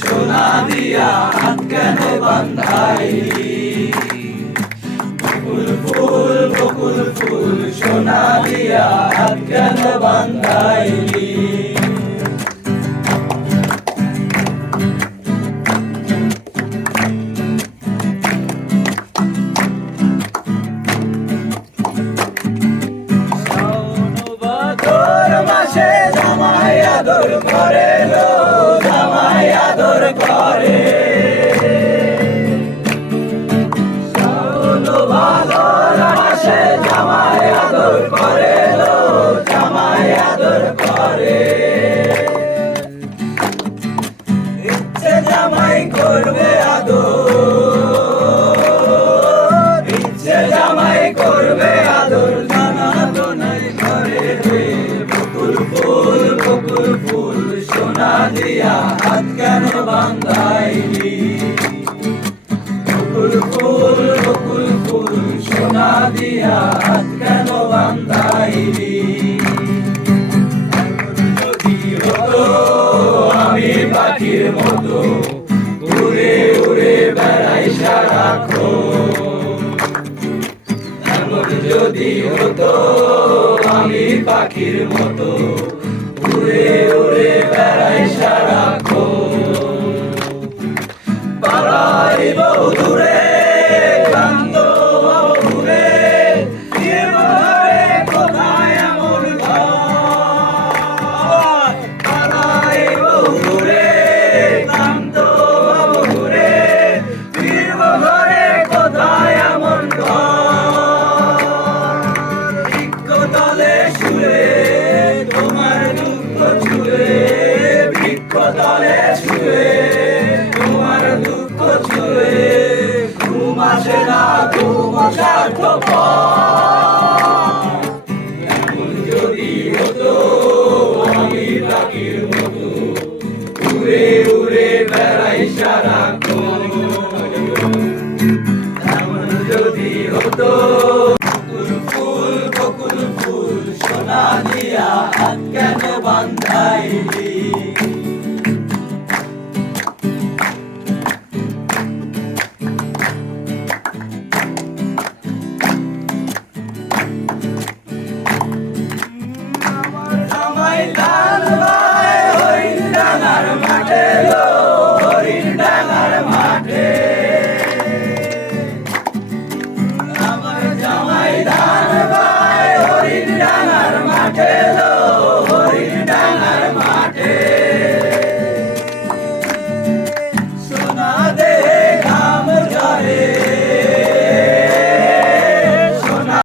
সোনা দিয়া হাত কেন বান্ধাই? বকুল ফুল বকুল ফুল, সোনা দিয়া হাত কেন বান্ধাইলি মাসে জামাইয়া দোর করে। মাসে জামাই আদর করে লো, জামাই আদর করে। ইচ্ছে জামাই করবে আদর, ইচ্ছে জামাই করবে আদর জানা তো নাই করে রে। বকুল ফুল বকুল ফুল, সোনা দিয়া হাত কেন সোনা দিয়া হাত কেন বান্ধাইলি? আমি পাখির মতো উড়ে উড়ে বেড়াই সারাক্ষণ। এমন যদি হতো আমি পাখির মতো উড়ে তলে ছুঁয়ে, তোমার দুঃখ ছুঁয়ে, ঘুম আসে না, ঘুম স্বার্থপ এমন যদি হতো উড়ে উড়ে বেড়াই সার